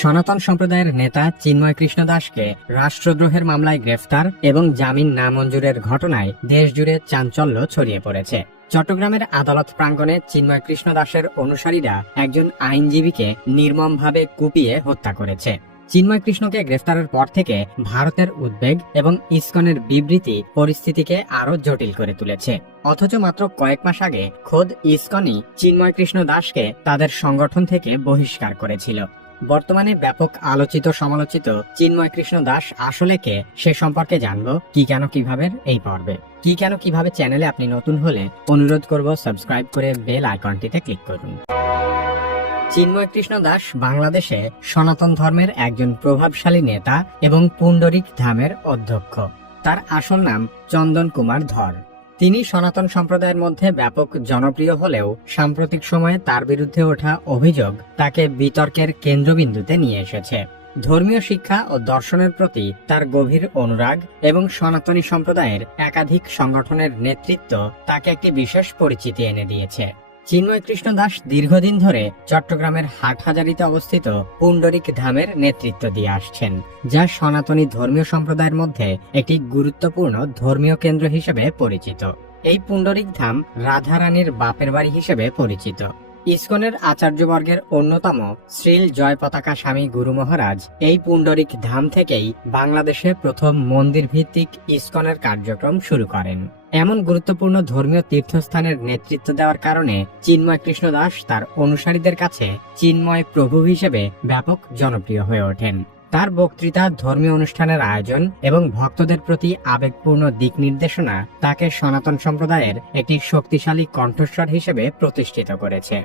সনাতন সম্প্রদায়ের নেতা চিন্ময় কৃষ্ণ দাসকে রাষ্ট্রদ্রোহের মামলায় গ্রেফতার এবং জামিন নামঞ্জুরের ঘটনায় দেশজুড়ে চাঞ্চল্য ছড়িয়ে পড়েছে। চট্টগ্রামের আদালত প্রাঙ্গণে চিন্ময় কৃষ্ণ দাসের অনুসারীরা একজন আইনজীবীকে নির্মমভাবে কুপিয়ে হত্যা করেছে। চিন্ময় কৃষ্ণকে গ্রেফতারের পর থেকে ভারতের উদ্বেগ এবং ইসকনের বিবৃতি পরিস্থিতিকে আরো জটিল করে তুলেছে। অথচ মাত্র কয়েক মাস আগে খোদ ইসকনই চিন্ময় কৃষ্ণ দাসকে তাদের সংগঠন থেকে বহিষ্কার করেছিল। বর্তমানে ব্যাপক আলোচিত সমালোচিত চিন্ময় কৃষ্ণ দাস আসলে কে, সে সম্পর্কে জানবো কি কেন কিভাবে এই পর্বে। কি কেন কিভাবে চ্যানেলে আপনি নতুন হলে অনুরোধ করব সাবস্ক্রাইব করে বেল আইকনটিতে ক্লিক করুন। চিন্ময় কৃষ্ণ দাস বাংলাদেশে সনাতন ধর্মের একজন প্রভাবশালী নেতা এবং পুণ্ডরিক ধামের অধ্যক্ষ। তার আসল নাম চন্দন কুমার ধর। তিনি সনাতন সম্প্রদায়ের মধ্যে ব্যাপক জনপ্রিয় হলেও সাম্প্রতিক সময়ে তার বিরুদ্ধে ওঠা অভিযোগ তাকে বিতর্কের কেন্দ্রবিন্দুতে নিয়ে এসেছে। ধর্মীয় শিক্ষা ও দর্শনের প্রতি তার গভীর অনুরাগ এবং সনাতনী সম্প্রদায়ের একাধিক সংগঠনের নেতৃত্ব তাকে একটি বিশেষ পরিচিতি এনে দিয়েছে। চিন্ময় কৃষ্ণ দাস দীর্ঘদিন ধরে চট্টগ্রামের হাটহাজারীতে অবস্থিত পুণ্ডরিক ধামের নেতৃত্ব দিয়ে আসছেন, যা সনাতনী ধর্মীয় সম্প্রদায়ের মধ্যে একটি গুরুত্বপূর্ণ ধর্মীয় কেন্দ্র হিসেবে পরিচিত। এই পুণ্ডরিক ধাম রাধারানীর বাপের বাড়ি হিসেবে পরিচিত। ইসকনের আচার্যবর্গের অন্যতম শ্রীল জয় পতাকা স্বামী গুরু মহারাজ এই পুণ্ডরিক ধাম থেকেই বাংলাদেশে প্রথম মন্দির ভিত্তিক ইসকনের কার্যক্রম শুরু করেন। এমন গুরুত্বপূর্ণ ধর্মীয় তীর্থস্থানের নেতৃত্ব দেওয়ার কারণে চিন্ময় কৃষ্ণ দাস তার অনুসারীদের কাছে চিন্ময় প্রভু হিসেবে ব্যাপক জনপ্রিয় হয়ে ওঠেন। তার বক্তৃতা, ধর্মীয় অনুষ্ঠানের আয়োজন এবং ভক্তদের প্রতি আবেগপূর্ণ দিক নির্দেশনা তাকে সনাতন সম্প্রদায়ের একটি শক্তিশালী কণ্ঠস্বর হিসেবে প্রতিষ্ঠিত করেছে।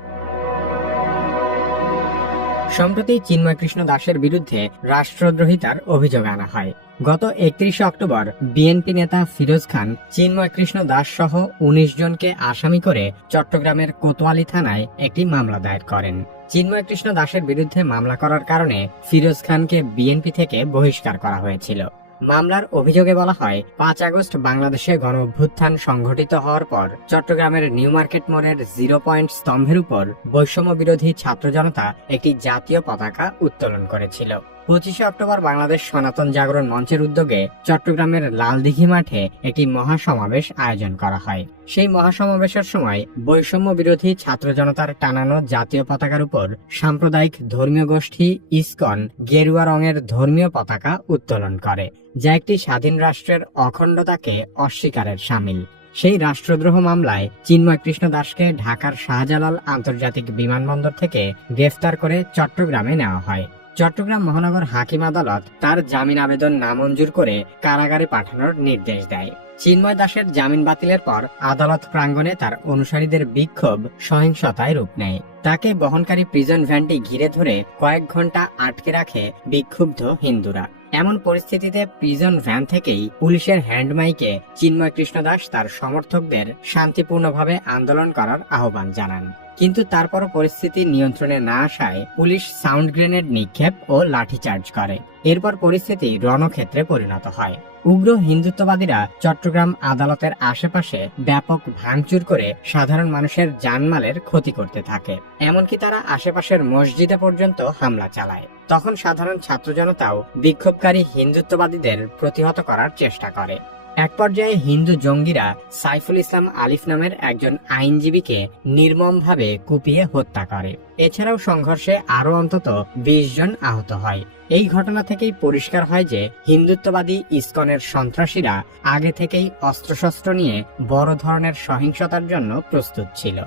সম্প্রতি চিন্ময় কৃষ্ণ দাসের বিরুদ্ধে রাষ্ট্রদ্রোহিতার অভিযোগ আনা হয়। গত 31 অক্টোবর বিএনপি নেতা ফিরোজ খান চিন্ময় কৃষ্ণ দাস সহ 19 জনকে আসামি করে চট্টগ্রামের কোতোয়ালি থানায় একটি মামলা দায়ের করেন। চিন্ময় কৃষ্ণ দাসের বিরুদ্ধে মামলা করার কারণে ফিরোজ খানকে বিএনপি থেকে বহিষ্কার করা হয়েছিল। মামলার অভিযোগে বলা হয়, 5 আগস্ট বাংলাদেশে গণ অভ্যুত্থান সংঘটিত হওয়ার পর চট্টগ্রামের নিউ মার্কেট মোড়ের 0 পয়েন্ট স্তম্ভের উপর বৈষম্য বিরোধী ছাত্র জনতা একটি জাতীয় পতাকা উত্তোলন করেছিল। 25 অক্টোবর বাংলাদেশ সনাতন জাগরণ মঞ্চের উদ্যোগে চট্টগ্রামের লালদিঘি মাঠে একটি মহাসমাবেশ আয়োজন করা হয়। সেই মহাসমাবেশের সময় বৈষম্য বিরোধী ছাত্র জনতার টানানো জাতীয় পতাকার উপর সাম্প্রদায়িক ধর্মীয় গোষ্ঠী ইসকন গেরুয়া রঙের ধর্মীয় পতাকা উত্তোলন করে, যা একটি স্বাধীন রাষ্ট্রের অখণ্ডতাকে অস্বীকারের শামিল। সেই রাষ্ট্রদ্রোহ মামলায় চিন্ময় কৃষ্ণ দাসকে ঢাকার শাহজালাল আন্তর্জাতিক বিমানবন্দর থেকে গ্রেফতার করে চট্টগ্রামে নেওয়া হয়। চট্টগ্রাম মহানগর হাকিম আদালত তার জামিন আবেদন নামঞ্জুর করে কারাগারে পাঠানোর নির্দেশ দেয়। চিন্ময় দাসের জামিন বাতিলের পর আদালত প্রাঙ্গণে তার অনুসারীদের বিক্ষোভ সহিংসতায় রূপ নেয়। তাকে বহনকারী প্রিজন ভ্যানটি ঘিরে ধরে কয়েক ঘন্টা আটকে রাখে বিক্ষুব্ধ হিন্দুরা। এমন পরিস্থিতিতে প্রিজন ভ্যান থেকেই পুলিশের হ্যান্ডমাইকে চিন্ময় কৃষ্ণ দাস তার সমর্থকদের শান্তিপূর্ণভাবে আন্দোলন করার আহ্বান জানান। কিন্তু তারপরও পরিস্থিতি নিয়ন্ত্রণে না আসায় পুলিশ সাউন্ড গ্রেনেড নিক্ষেপ ও লাঠিচার্জ করে। এরপর পরিস্থিতি রণক্ষেত্রে পরিণত হয়। উগ্র হিন্দুত্ববাদীরা চট্টগ্রাম আদালতের আশেপাশে ব্যাপক ভাঙচুর করে সাধারণ মানুষের জানমালের ক্ষতি করতে থাকে। এমনকি তারা আশেপাশের মসজিদে পর্যন্ত হামলা চালায়। তখন সাধারণ ছাত্র জনতাও বিক্ষোভকারী হিন্দুত্ববাদীদের প্রতিহত করার চেষ্টা করে। এক পর্যায়ে হিন্দু জঙ্গিরা সাইফুল ইসলাম আলিফ নামের একজন আইনজীবীকে নির্মমভাবে কুপিয়ে হত্যা করে। এছাড়াও সংঘর্ষে আরো অন্তত 20 জন আহত হয়। এই ঘটনা থেকেই পরিষ্কার হয় যে হিন্দুত্ববাদী ইসকনের সন্ত্রাসীরা আগে থেকেই অস্ত্রশস্ত্র নিয়ে বড় ধরনের সহিংসতার জন্য প্রস্তুত ছিল।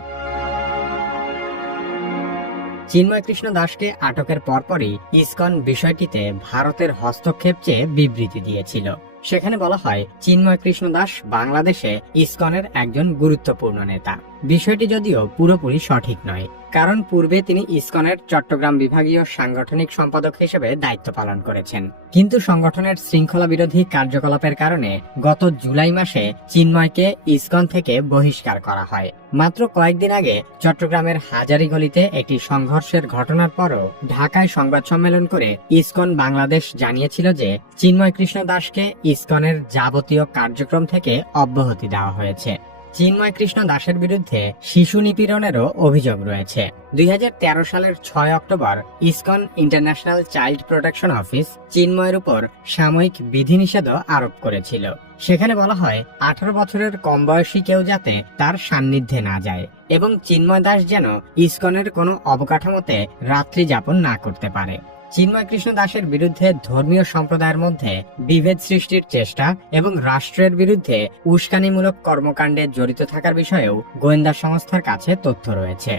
চিন্ময় কৃষ্ণ দাসকে আটকের পরপরই ইসকন বিষয়টিতে ভারতের হস্তক্ষেপ চেয়ে বিবৃতি দিয়েছিল। সেখানে বলা হয়, চিন্ময় কৃষ্ণ দাস বাংলাদেশে ইসকনের একজন গুরুত্বপূর্ণ নেতা। বিষয়টি যদিও পুরোপুরি সঠিক নয়, কারণ পূর্বে তিনি ইসকনের চট্টগ্রাম বিভাগীয় সাংগঠনিক সম্পাদক হিসেবে দায়িত্ব পালন করেছেন। কিন্তু সংগঠনের শৃঙ্খলা বিরোধী কার্যকলাপের কারণে গত জুলাই মাসে চিন্ময়কে ইসকন থেকে বহিষ্কার করা হয়। মাত্র কয়েকদিন আগে চট্টগ্রামের হাজারীগলিতে একটি সংঘর্ষের ঘটনার পরও ঢাকায় সংবাদ সম্মেলন করে ইসকন বাংলাদেশ জানিয়েছিল যে চিন্ময় কৃষ্ণ দাসকে ইসকনের যাবতীয় কার্যক্রম থেকে অব্যাহতি দেওয়া হয়েছে। চিন্ময় কৃষ্ণ দাসের বিরুদ্ধে শিশু নিপীড়নেরও অভিযোগ রয়েছে। 2013 সালের 6 October ISKCON international child protection office চিন্ময়ের উপর সাময়িক বিধিনিষেধও আরোপ করেছিল। সেখানে বলা হয় 18 বছরের কম বয়সী কেউ যাতে তার সান্নিধ্যে না যায় এবং চিন্ময় দাস যেন ইসকনের কোনো অবকাঠামোতে রাত্রি যাপন না করতে পারে। চিন্ময় কৃষ্ণ দাসের বিরুদ্ধে ধর্মীয় সম্প্রদায়ের মধ্যে বিভেদ সৃষ্টির চেষ্টা এবং রাষ্ট্রের বিরুদ্ধে উস্কানিমূলক কর্মকাণ্ডে জড়িত থাকার বিষয়েও গোয়েন্দা সংস্থার কাছে তথ্য রয়েছে।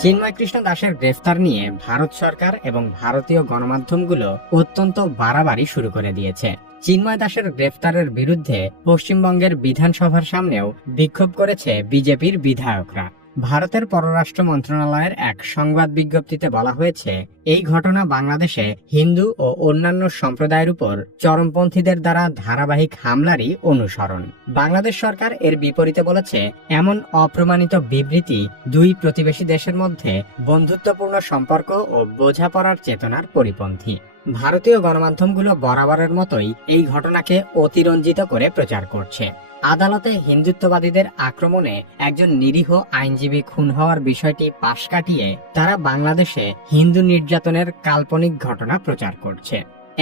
চিন্ময় কৃষ্ণ দাসের গ্রেফতার নিয়ে ভারত সরকার এবং ভারতীয় গণমাধ্যমগুলো অত্যন্ত বাড়াবাড়ি শুরু করে দিয়েছে। চিন্ময় দাসের গ্রেফতারের বিরুদ্ধে পশ্চিমবঙ্গের বিধানসভার সামনেও বিক্ষোভ করেছে বিজেপির বিধায়করা। ভারতের পররাষ্ট্র মন্ত্রণালয়ের এক সংবাদ বিজ্ঞপ্তিতে বলা হয়েছে, এই ঘটনা বাংলাদেশে হিন্দু ও অন্যান্য সম্প্রদায়ের উপর চরমপন্থীদের দ্বারা ধারাবাহিক হামলারই অনুসরণ। বাংলাদেশ সরকার এর বিপরীতে বলেছে, এমন অপ্রমাণিত বিবৃতি দুই প্রতিবেশী দেশের মধ্যে বন্ধুত্বপূর্ণ সম্পর্ক ও বোঝাপড়ার চেতনার পরিপন্থী। ভারতীয় গণমাধ্যমগুলো বরাবরের মতোই এই ঘটনাকে অতিরঞ্জিত করে প্রচার করছে। আদালতে হিন্দুত্ববাদীদের আক্রমণে একজন নিরীহ আইনজীবী খুন হওয়ার বিষয়টি পাশ কাটিয়ে তারা বাংলাদেশে হিন্দু নির্যাতনের কাল্পনিক ঘটনা প্রচার করছে।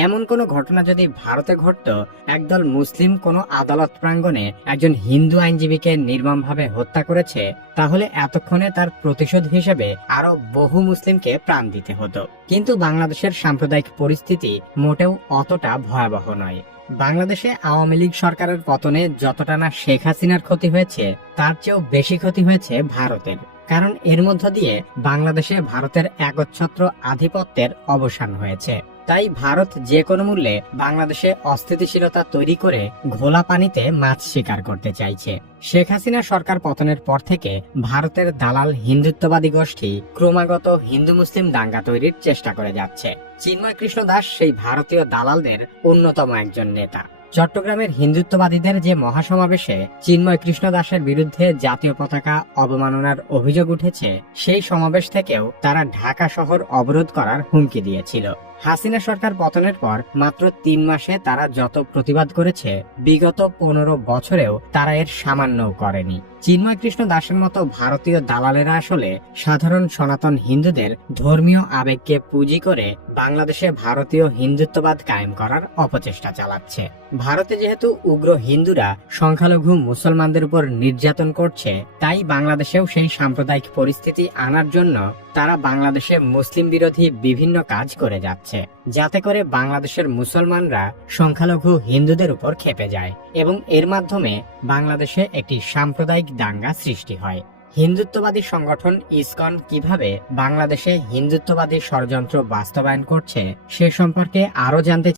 এমন কোনো ঘটনা যদি ভারতে ঘটত, একদল মুসলিম কোনো আদালত প্রাঙ্গণে একজন হিন্দু আইনজীবীকে নির্মমভাবে হত্যা করেছে, তাহলে এতক্ষণে তার প্রতিশোধ হিসেবে আরো বহু মুসলিমকে প্রাণ দিতে হতো। কিন্তু বাংলাদেশের সাম্প্রদায়িক পরিস্থিতি মোটেও অতটা ভয়াবহ নয়। বাংলাদেশে আওয়ামী লীগ সরকারের পতনে যতটা না শেখ হাসিনার ক্ষতি হয়েছে, তার চেয়েও বেশি ক্ষতি হয়েছে ভারতের। কারণ এর মধ্য দিয়ে বাংলাদেশে ভারতের একচ্ছত্র আধিপত্যের অবসান হয়েছে। তাই ভারত যে কোনো মূল্যে বাংলাদেশে অস্থিতিশীলতা তৈরি করে ঘোলা পানিতে মাছ শিকার করতে চাইছে। শেখ হাসিনা সরকার পতনের পর থেকে ভারতের দালাল হিন্দুত্ববাদী গোষ্ঠী ক্রমাগত হিন্দু মুসলিম দাঙ্গা তৈরির চেষ্টা করে যাচ্ছে। চিন্ময় কৃষ্ণ দাস সেই ভারতীয় দালালদের অন্যতম একজন নেতা। চট্টগ্রামের হিন্দুত্ববাদীদের যে মহাসমাবেশে চিন্ময় কৃষ্ণ দাসের বিরুদ্ধে জাতীয় পতাকা অবমাননার অভিযোগ উঠেছে, সেই সমাবেশ থেকেও তারা ঢাকা শহর অবরোধ করার হুমকি দিয়েছিল। হাসিনা সরকার পতনের পর মাত্র 3 মাসে তারা যত প্রতিবাদ করেছে, বিগত 15 বছরেও তারা এর সামান্যও করেনি। চিন্ময় কৃষ্ণ দাসের মতো ভারতীয় দালালেরা আসলে সাধারণ সনাতন হিন্দুদের ধর্মীয় আবেগকে পুঁজি করে বাংলাদেশে ভারতীয় হিন্দুত্ববাদ কায়েম করার অপচেষ্টা চালাচ্ছে। ভারতে যেহেতু উগ্র হিন্দুরা সংখ্যালঘু মুসলমানদের উপর নির্যাতন করছে, তাই বাংলাদেশেও সেই সাম্প্রদায়িক পরিস্থিতি আনার জন্য তারা বাংলাদেশে মুসলিম বিরোধী বিভিন্ন কাজ করে যাচ্ছে, যাতে করে বাংলাদেশের মুসলমানরা সংখ্যালঘু হিন্দুদের উপর ক্ষেপে যায় এবং এর মাধ্যমে বাংলাদেশে একটি সাম্প্রদায়িক দাঙ্গা সৃষ্টি হয়। হিন্দুত্ববাদী সংগঠন ইসকন কিভাবে বাংলাদেশে হিন্দুত্ববাদী ষড়যন্ত্র বাস্তবায়ন করছে সে সম্পর্কে আরো জানতে